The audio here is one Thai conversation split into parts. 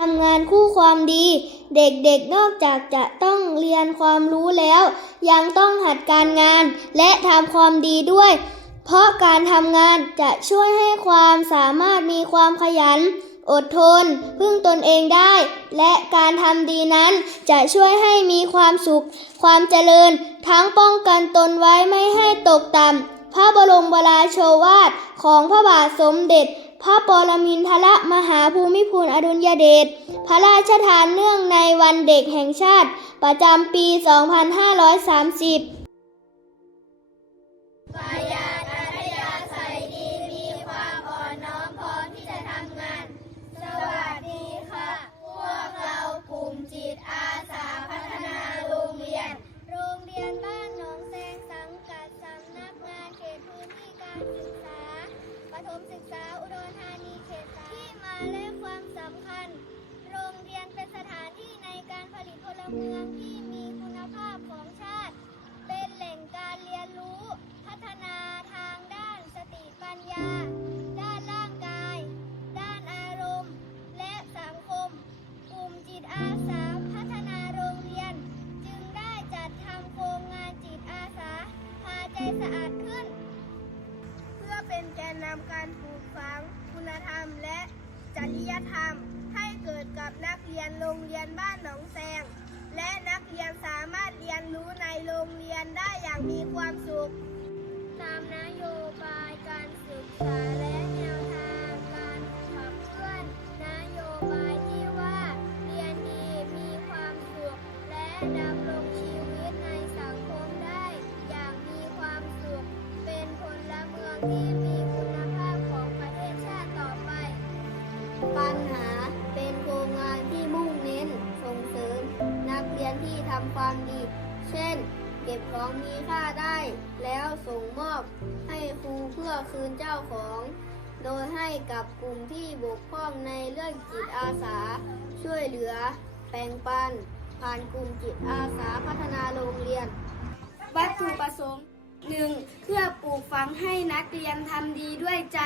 ทำงานคู่ความดี เด็กๆนอกจากจะต้องเรียนความรู้แล้ว ยังต้องหัดการงานและทำความดีด้วย เพราะการทำงานจะช่วยให้ความสามารถมีความขยัน อดทน พึ่งตนเองได้ และการทำดีนั้นจะช่วยให้มีความสุข ความเจริญ ทั้งป้องกันตนไว้ไม่ให้ตกต่ำพระบรมวราโชวาทของพระบาทสมเด็จ พระปรมินทรมหาภูมิพลอดุลยเดช พระราชทานเนื่องในวันเด็กแห่งชาติ ประจำปี 2530 กษาอุดรธานีเขตสาที่มาและความสำคัญ โรงเรียนเป็นสถานที่ในการผลิตพลเมืองที่มีคุณภาพของชาติ เป็นแหล่งการเรียนรู้ พัฒนาทางด้านสติปัญญา ด้านร่างกาย ด้านอารมณ์ และสังคม กลุ่มจิตอาสาพัฒนาโรงเรียน จึงได้จัดทำโครงงานจิตอาสาพาใจสะอาด นแกนนำการปลูกฝังคุณธรรมและจริยธรรม ให้เกิดกับนักเรียนโรงเรียนบ้านหนองแซง และนักเรียนสามารถเรียนรู้ในโรงเรียนได้อย่างมีความสุข ตามนโยบายการศึกษาและแนวทางการขับเคลื่อนนโยบายที่ว่าเรียนดีมีความสุขและดำรงชีวิตในสังคมได้อย่างมีความสุข เป็นพลเมืองที่มีำความดี เช่น เก็บของมีค่าได้ แล้วส่งมอบให้ครูเพื่อคืนเจ้าของ โดยให้กับกลุ่มที่บกพร่องในเรื่องจิตอาสา ช่วยเหลือ แบ่งปัน ผ่านกลุ่มจิตอาสาพัฒนาโรงเรียน วัตถุประสงค์ 1. เพื่อปลูกฝังให้นักเรียนทำดีด้วยใจ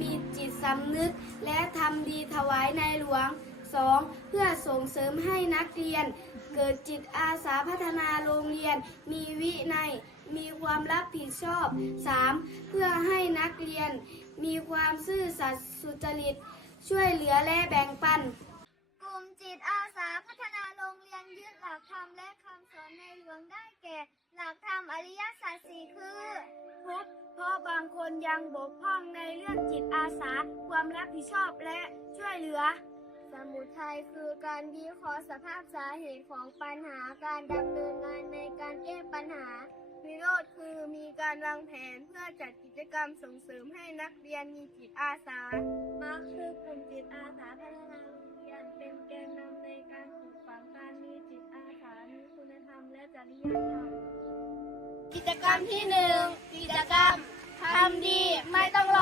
มีจิตสำนึก และทำดีถวายในหลวง 2. เพื่อส่งเสริมให้นักเรียน เกิดจิตอาสาพัฒนาโรงเรียน มีวินัย มีความรับผิดชอบ 3. เพื่อให้นักเรียน มีความซื่อสัตย์สุจริต ช่วยเหลือและแบ่งปัน กลุ่มจิตอาสาพัฒนาโรงเรียนยึดหลักธรรมและคำสอนในหลวงได้แก่ หลักธรรมอริยสัจสี่คือทุกเพราะบางคนยังบกพร่องในเรื่องจิตอาสา ความรับผิดชอบและช่วยเหลือ สมุทัยคือการวิเคราะห์สภาพสาเหตุของปัญหาการดำเนินงานในการแก้ปัญหา วิโรธคือมีการวางแผนเพื่อจัดกิจกรรมส่งเสริมให้นักเรียนมีจิตอาสามาร์คคือกลุ่มจิตอาสาพัฒนาโรงเรียนเป็นแกนนำในการปลูกฝังการมีจิตอาสา มีคุณธรรมและจริยธรรม กิจกรรมที่หนึ่งกิจกรรมทำดีไม่ต้องรอ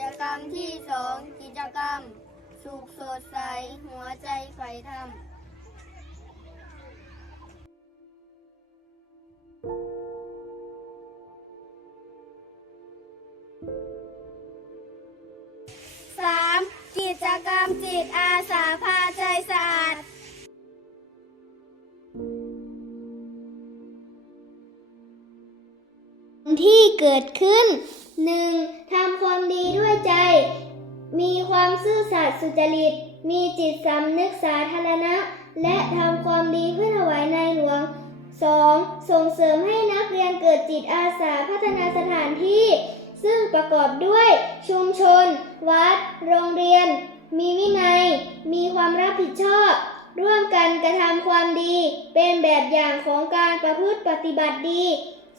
จกรรมที่สองกิจกรรม สุขสดใส หัวใจใฝ่ธรรมสามกิจกรรมจิตอาสาพาใจสะอาดที่เกิดขึ้น 1. ทำความดีด้วยใจ มีความซื่อสัตย์สุจริต มีจิตสำนึกสาธารณะ และทำความดีเพื่อถวายในหลวง 2. ส่งเสริมให้นักเรียนเกิดจิตอาสาพัฒนาสถานที่ ซึ่งประกอบด้วยชุมชน วัด โรงเรียน มีวินัย มีความรับผิดชอบ ร่วมกันกระทำความดี เป็นแบบอย่างของการประพฤติปฏิบัติดี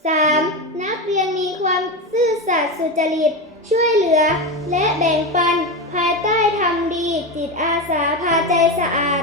3. นักเรียนมีความซื่อสัตย์สุจริต ช่วยเหลือ และแบ่งปัน ภายใต้ทำดี จิตอาสาพาใจสะอาด